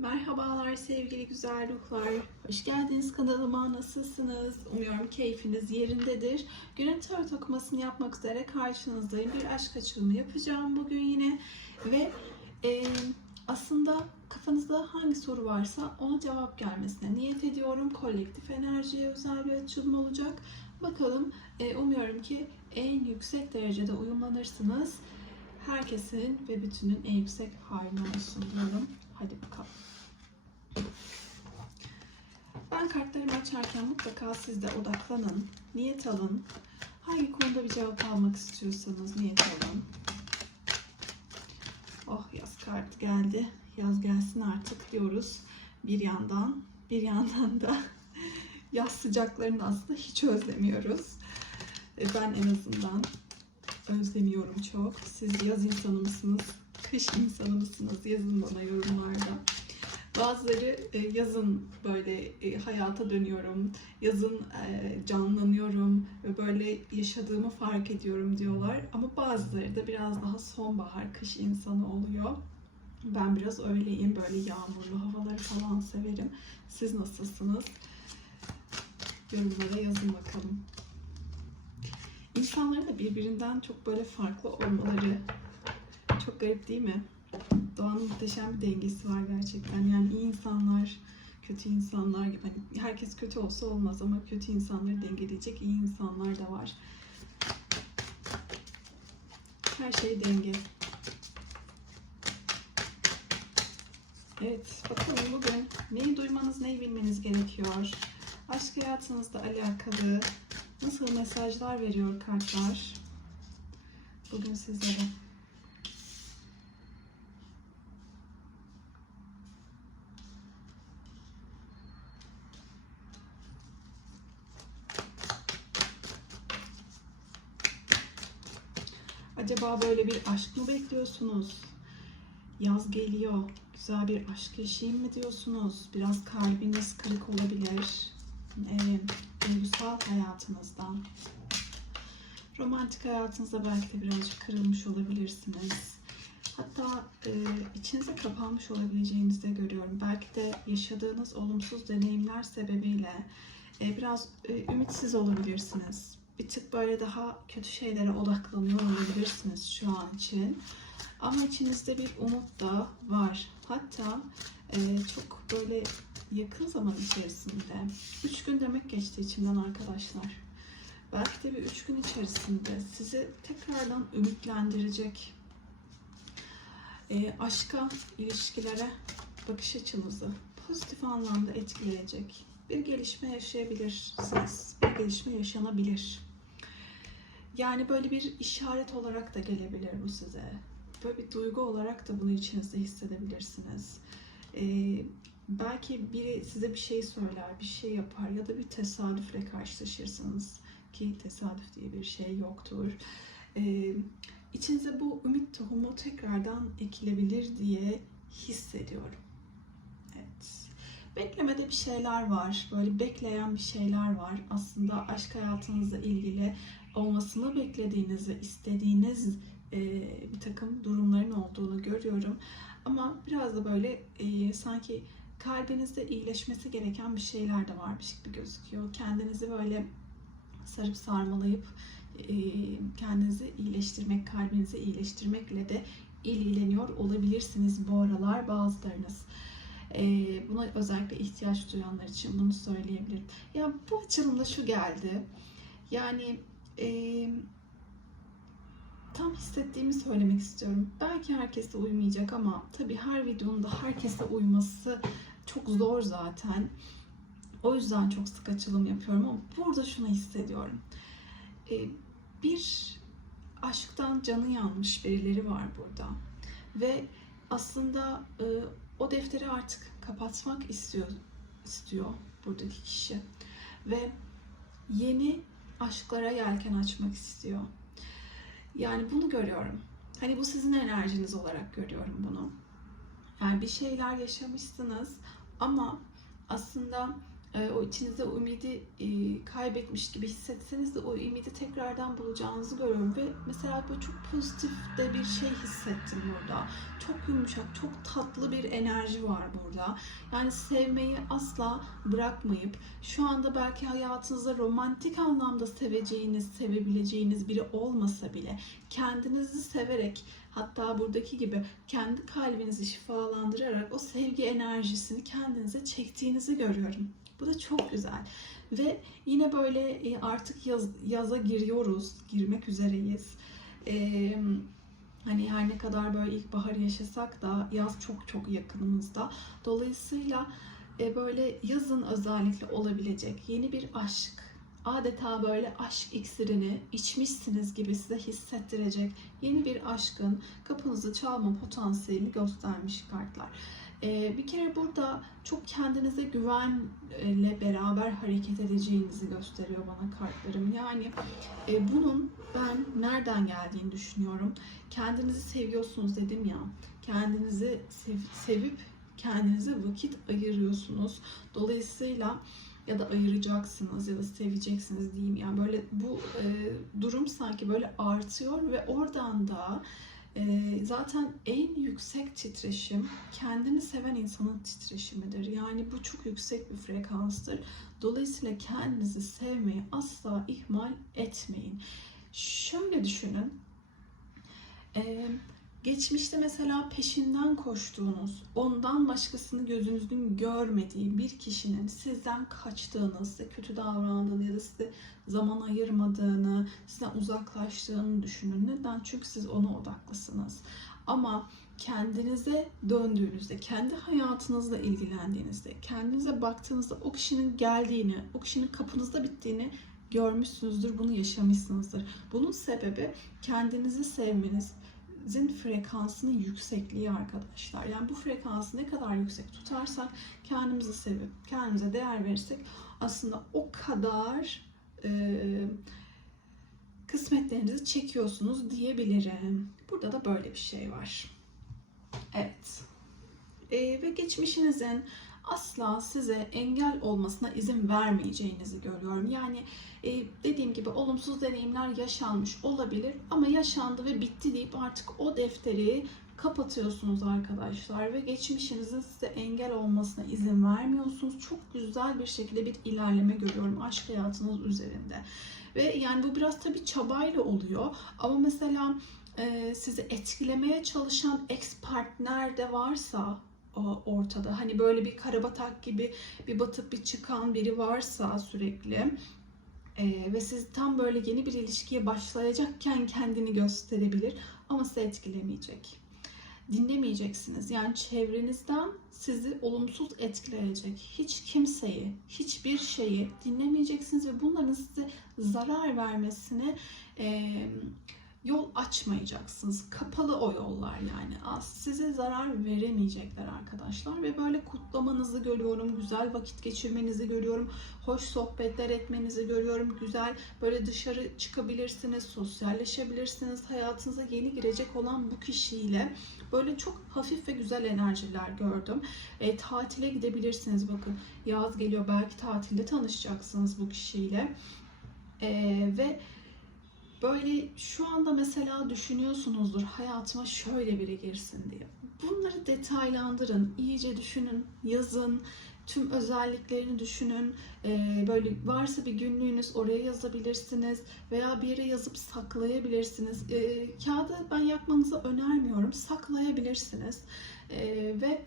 Merhabalar sevgili güzel ruhlar. Hoş geldiniz kanalıma. Nasılsınız? Umuyorum keyfiniz yerindedir. Günün tarot okumasını yapmak üzere karşınızdayım. Bir aşk açılımı yapacağım bugün yine. Ve e, aslında kafanızda hangi soru varsa ona cevap gelmesine niyet ediyorum. Kolektif enerjiye özel bir açılım olacak. Bakalım e, umuyorum ki en yüksek derecede uyumlanırsınız. Herkesin ve bütünün en yüksek haline olsun diyorum. Hadi bakalım. Ben kartlarımı açarken mutlaka siz de odaklanın, niyet alın. Hangi konuda bir cevap almak istiyorsanız niyet alın. Oh yaz kartı geldi. Yaz gelsin artık diyoruz bir yandan. Bir yandan da yaz sıcaklarını aslında hiç özlemiyoruz. E, Ben en azından özlemiyorum çok. Siz yaz insanı mısınız? Kış insanı mısınız? Yazın bana yorumlarda. Bazıları e, yazın böyle e, hayata dönüyorum, yazın e, canlanıyorum ve böyle yaşadığımı fark ediyorum diyorlar. Ama bazıları da biraz daha sonbahar, kış insanı oluyor. Ben biraz öyleyim, böyle yağmurlu havaları falan severim. Siz nasılsınız? Yorumlara yazın bakalım. İnsanların da birbirinden çok böyle farklı olmaları çok garip değil mi? Doğanın muhteşem bir dengesi var gerçekten. Yani iyi insanlar, kötü insanlar gibi. Hani herkes kötü olsa olmaz ama kötü insanları dengeleyecek iyi insanlar da var. Her şey denge. Evet, bakalım bugün neyi duymanız, neyi bilmeniz gerekiyor? Aşk hayatınızla alakalı nasıl mesajlar veriyor kartlar? Bugün sizlere. Acaba böyle bir aşk mı bekliyorsunuz? Yaz geliyor. Güzel bir aşk yaşayayım mı diyorsunuz? Biraz kalbiniz kırık olabilir. Ee, duygusal hayatınızdan. Romantik hayatınızda belki de birazcık kırılmış olabilirsiniz. Hatta e, içinize kapanmış olabileceğinizi de görüyorum. Belki de yaşadığınız olumsuz deneyimler sebebiyle e, biraz e, ümitsiz olabilirsiniz. Bir tık böyle daha kötü şeylere odaklanıyor olabilirsiniz şu an için. Ama içinizde bir umut da var. Hatta e, çok böyle yakın zaman içerisinde, 3 gün demek geçti içimden arkadaşlar. Belki de bir 3 gün içerisinde sizi tekrardan ümitlendirecek, e, aşka, ilişkilere bakış açınızı pozitif anlamda etkileyecek bir gelişme yaşayabilirsiniz. Bir gelişme yaşanabilir. Yani böyle bir işaret olarak da gelebilir bu size. Böyle bir duygu olarak da bunu içinizde hissedebilirsiniz. Ee, belki biri size bir şey söyler, bir şey yapar ya da bir tesadüfle karşılaşırsınız ki tesadüf diye bir şey yoktur. Ee, içinize bu ümit tohumu tekrardan ekilebilir diye hissediyorum. Evet. Beklemede bir şeyler var. Böyle bekleyen bir şeyler var. Aslında aşk hayatınızla ilgili olmasını beklediğiniz ve istediğiniz e, bir takım durumların olduğunu görüyorum. Ama biraz da böyle e, sanki kalbinizde iyileşmesi gereken bir şeyler de varmış gibi gözüküyor. Kendinizi böyle sarıp sarmalayıp e, kendinizi iyileştirmek, kalbinizi iyileştirmekle de ilgileniyor olabilirsiniz bu aralar bazılarınız. E, buna özellikle ihtiyaç duyanlar için bunu söyleyebilirim. Ya bu açılımda şu geldi. Yani e, tam hissettiğimi söylemek istiyorum. Belki herkese uymayacak ama tabii her videonun da herkese uyması çok zor zaten. O yüzden çok sık açılım yapıyorum ama burada şunu hissediyorum. E, bir aşktan canı yanmış birileri var burada. Ve aslında e, o defteri artık kapatmak istiyor istiyor buradaki kişi. Ve yeni aşklara yelken açmak istiyor. Yani bunu görüyorum. Hani bu sizin enerjiniz olarak görüyorum bunu. Yani bir şeyler yaşamışsınız ama aslında o içinizde o ümidi e, kaybetmiş gibi hissetseniz de o ümidi tekrardan bulacağınızı görüyorum ve mesela böyle çok pozitif de bir şey hissettim burada. Çok yumuşak, çok tatlı bir enerji var burada. Yani sevmeyi asla bırakmayıp şu anda belki hayatınızda romantik anlamda seveceğiniz, sevebileceğiniz biri olmasa bile kendinizi severek hatta buradaki gibi kendi kalbinizi şifalandırarak o sevgi enerjisini kendinize çektiğinizi görüyorum. Bu da çok güzel. Ve yine böyle e, artık yaz, yaza giriyoruz, girmek üzereyiz. Ee, hani her ne kadar böyle ilkbahar yaşasak da yaz çok çok yakınımızda. Dolayısıyla e, böyle yazın özellikle olabilecek yeni bir aşk, adeta böyle aşk iksirini içmişsiniz gibi size hissettirecek yeni bir aşkın kapınızı çalma potansiyelini göstermiş kartlar. Ee, bir kere burada çok kendinize güvenle beraber hareket edeceğinizi gösteriyor bana kartlarım. Yani e, bunun ben nereden geldiğini düşünüyorum. Kendinizi seviyorsunuz dedim ya. Kendinizi sev- sevip kendinize vakit ayırıyorsunuz. Dolayısıyla ya da ayıracaksınız ya da seveceksiniz diyeyim. Yani böyle bu e, durum sanki böyle artıyor ve oradan da zaten en yüksek titreşim kendini seven insanın titreşimidir. Yani bu çok yüksek bir frekanstır. Dolayısıyla kendinizi sevmeyi asla ihmal etmeyin. Şöyle düşünün. Geçmişte mesela peşinden koştuğunuz, ondan başkasını gözünüzün görmediği bir kişinin sizden kaçtığını, size kötü davrandığını ya da size zaman ayırmadığını, sizden uzaklaştığını düşünün. Neden? Çünkü siz ona odaklısınız. Ama kendinize döndüğünüzde, kendi hayatınızla ilgilendiğinizde, kendinize baktığınızda o kişinin geldiğini, o kişinin kapınızda bittiğini görmüşsünüzdür, bunu yaşamışsınızdır. Bunun sebebi kendinizi sevmeniz, zin frekansının yüksekliği arkadaşlar. Yani bu frekansı ne kadar yüksek tutarsak kendimizi sevip kendimize değer verirsek aslında o kadar e, kısmetlerinizi çekiyorsunuz diyebilirim. Burada da böyle bir şey var. Evet. E, ve geçmişinizin asla size engel olmasına izin vermeyeceğinizi görüyorum. Yani e, dediğim gibi olumsuz deneyimler yaşanmış olabilir ama yaşandı ve bitti deyip artık o defteri kapatıyorsunuz arkadaşlar ve geçmişinizin size engel olmasına izin vermiyorsunuz. Çok güzel bir şekilde bir ilerleme görüyorum aşk hayatınız üzerinde. Ve yani bu biraz tabii çabayla oluyor ama mesela e, sizi etkilemeye çalışan ex partner de varsa ortada. Hani böyle bir karabatak gibi bir batıp bir çıkan biri varsa sürekli ee, ve siz tam böyle yeni bir ilişkiye başlayacakken kendini gösterebilir ama sizi etkilemeyecek. Dinlemeyeceksiniz. Yani çevrenizden sizi olumsuz etkileyecek hiç kimseyi, hiçbir şeyi dinlemeyeceksiniz ve bunların size zarar vermesine e, yol açmayacaksınız. Kapalı o yollar yani. Size zarar veremeyecekler arkadaşlar ve böyle kutlamanızı görüyorum, güzel vakit geçirmenizi görüyorum, hoş sohbetler etmenizi görüyorum, güzel böyle dışarı çıkabilirsiniz, sosyalleşebilirsiniz. Hayatınıza yeni girecek olan bu kişiyle böyle çok hafif ve güzel enerjiler gördüm. E, tatile gidebilirsiniz bakın. Yaz geliyor belki tatilde tanışacaksınız bu kişiyle. E, ve Böyle şu anda mesela düşünüyorsunuzdur hayatıma şöyle biri girsin diye. Bunları detaylandırın, iyice düşünün, yazın, tüm özelliklerini düşünün. Ee, böyle varsa bir günlüğünüz oraya yazabilirsiniz veya bir yere yazıp saklayabilirsiniz. Ee, kağıdı ben yakmanızı önermiyorum, saklayabilirsiniz. Ee, ve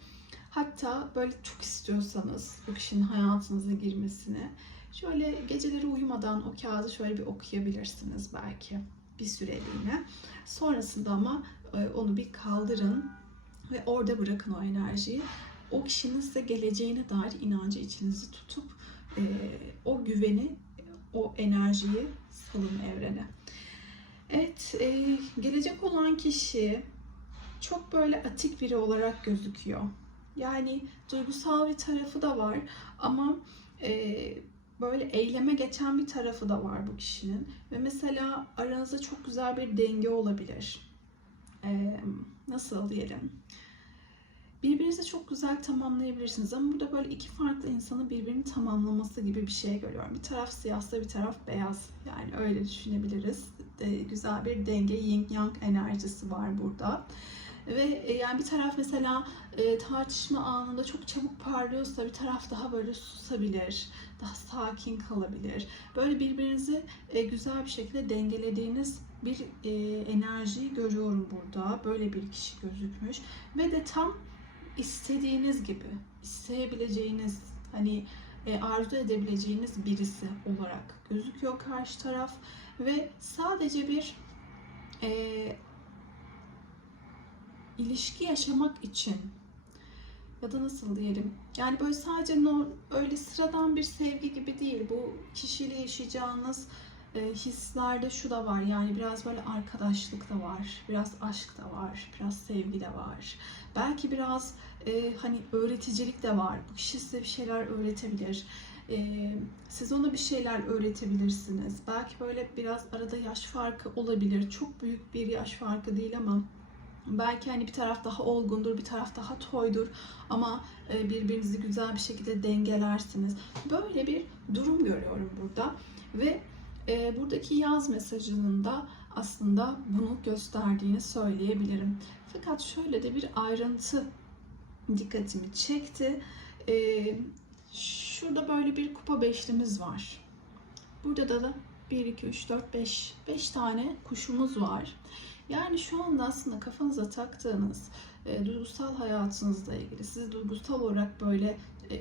hatta böyle çok istiyorsanız bu kişinin hayatınıza girmesini Şöyle geceleri uyumadan o kağıdı şöyle bir okuyabilirsiniz belki bir süreliğine. Sonrasında ama e, onu bir kaldırın ve orada bırakın o enerjiyi. O kişinin size geleceğine dair inancı içinizi tutup e, o güveni, o enerjiyi salın evrene. Evet, e, gelecek olan kişi çok böyle atik biri olarak gözüküyor. Yani duygusal bir tarafı da var ama böyle eyleme geçen bir tarafı da var bu kişinin. Ve mesela aranızda çok güzel bir denge olabilir. Ee, nasıl diyelim? birbirinizi çok güzel tamamlayabilirsiniz ama burada böyle iki farklı insanın birbirini tamamlaması gibi bir şey görüyorum. Bir taraf siyahsa bir taraf beyaz. Yani öyle düşünebiliriz. E, güzel bir denge, yin yang enerjisi var burada. Ve e, yani bir taraf mesela e, tartışma anında çok çabuk parlıyorsa bir taraf daha böyle susabilir, daha sakin kalabilir. Böyle birbirinizi e, güzel bir şekilde dengelediğiniz bir e, enerjiyi görüyorum burada. Böyle bir kişi gözükmüş ve de tam istediğiniz gibi, isteyebileceğiniz, hani e, arzu edebileceğiniz birisi olarak gözüküyor karşı taraf ve sadece bir e, ilişki yaşamak için ya da nasıl diyelim? Yani böyle sadece öyle sıradan bir sevgi gibi değil. Bu kişiyle yaşayacağınız e, hislerde şu da var. Yani biraz böyle arkadaşlık da var biraz aşk da var biraz sevgi de var. Belki biraz e, hani öğreticilik de var. Bu kişi size bir şeyler öğretebilir. E, siz ona bir şeyler öğretebilirsiniz. Belki böyle biraz arada yaş farkı olabilir. Çok büyük bir yaş farkı değil ama Belki hani bir taraf daha olgundur, bir taraf daha toydur ama e, birbirinizi güzel bir şekilde dengelersiniz. Böyle bir durum görüyorum burada ve e, buradaki yaz mesajının da aslında bunu gösterdiğini söyleyebilirim. Fakat şöyle de bir ayrıntı dikkatimi çekti. E, şurada böyle bir kupa beşlimiz var. Burada da 1, 2, 3, 4, 5, 5 tane kuşumuz var. Yani şu anda aslında kafanıza taktığınız e, duygusal hayatınızla ilgili sizi duygusal olarak böyle e,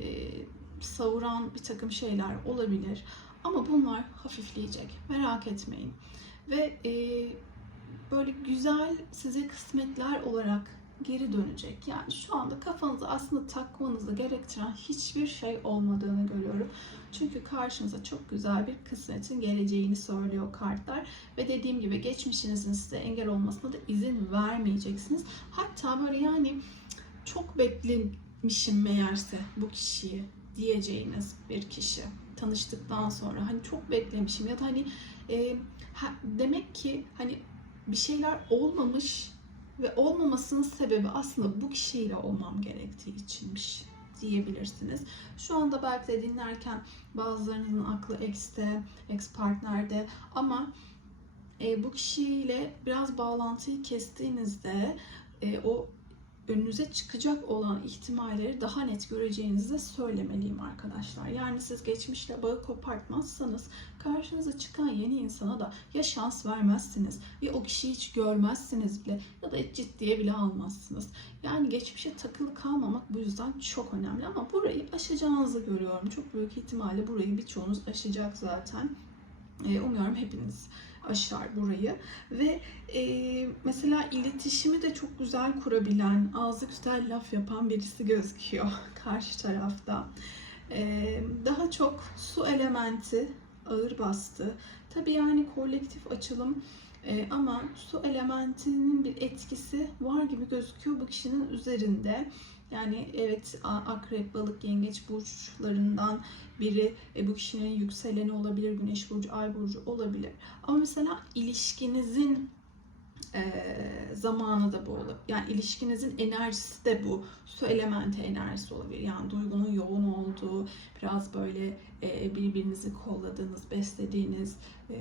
savuran bir takım şeyler olabilir. Ama bunlar hafifleyecek. Merak etmeyin. Ve e, böyle güzel size kısmetler olarak geri dönecek. Yani şu anda kafanıza aslında takmanızı gerektiren hiçbir şey olmadığını görüyorum. Çünkü karşınıza çok güzel bir kısmetin geleceğini söylüyor kartlar. Ve dediğim gibi geçmişinizin size engel olmasına da izin vermeyeceksiniz. Hatta böyle yani çok beklemişim meğerse bu kişiyi diyeceğiniz bir kişi tanıştıktan sonra hani çok beklemişim ya da hani e, ha, demek ki hani bir şeyler olmamış ve olmamasının sebebi aslında bu kişiyle olmam gerektiği içinmiş diyebilirsiniz. Şu anda belki de dinlerken bazılarınızın aklı ex'te, ex partnerde ama e, bu kişiyle biraz bağlantıyı kestiğinizde e, o önünüze çıkacak olan ihtimalleri daha net göreceğinizi de söylemeliyim arkadaşlar. Yani siz geçmişle bağı kopartmazsanız karşınıza çıkan yeni insana da ya şans vermezsiniz ya o kişiyi hiç görmezsiniz bile ya da hiç ciddiye bile almazsınız. Yani geçmişe takılı kalmamak bu yüzden çok önemli ama burayı aşacağınızı görüyorum. Çok büyük ihtimalle burayı birçoğunuz aşacak zaten. Ee, umuyorum hepiniz aşar burayı ve e, mesela iletişimi de çok güzel kurabilen, ağzı güzel laf yapan birisi gözüküyor karşı tarafta. E, daha çok su elementi ağır bastı. Tabii yani kolektif açılım e, ama su elementinin bir etkisi var gibi gözüküyor bu kişinin üzerinde. Yani evet akrep, balık, yengeç burçlarından biri e, bu kişinin yükseleni olabilir, güneş burcu, ay burcu olabilir. Ama mesela ilişkinizin e, zamanı da bu olabilir. Yani ilişkinizin enerjisi de bu. Su elementi enerjisi olabilir. Yani duygunun yoğun olduğu, biraz böyle e, birbirinizi kolladığınız, beslediğiniz, e,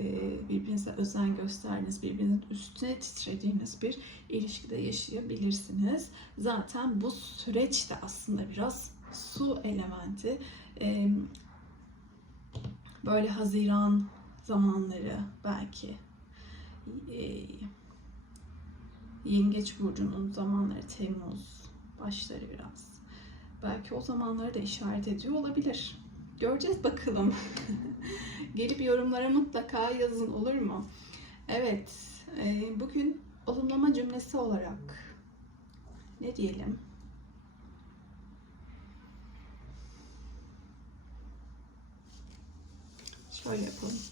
birbirinize özen gösterdiğiniz, birbirinizin üstüne titrediğiniz bir ilişkide yaşayabilirsiniz. Zaten bu süreç de aslında biraz su elementi. E, böyle Haziran zamanları belki e, Yengeç burcunun zamanları Temmuz başları biraz. Belki o zamanları da işaret ediyor olabilir. Göreceğiz bakalım. Gelip yorumlara mutlaka yazın olur mu? Evet, e, bugün olumlama cümlesi olarak ne diyelim? Şöyle yapalım.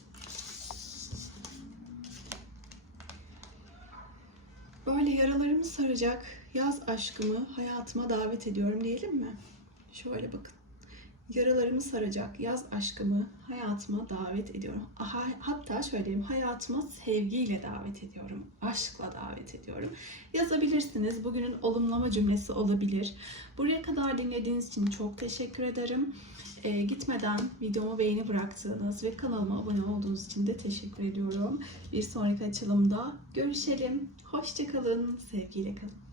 Böyle yaralarımı saracak yaz aşkımı hayatıma davet ediyorum diyelim mi? Şöyle bakın. Yaralarımı saracak yaz aşkımı hayatıma davet ediyorum. Aha, hatta şöyle diyeyim, hayatıma sevgiyle davet ediyorum. Aşkla davet ediyorum. Yazabilirsiniz. Bugünün olumlama cümlesi olabilir. Buraya kadar dinlediğiniz için çok teşekkür ederim. Ee, gitmeden videomu beğeni bıraktığınız ve kanalıma abone olduğunuz için de teşekkür ediyorum. Bir sonraki açılımda görüşelim. Hoşçakalın, sevgiyle kalın.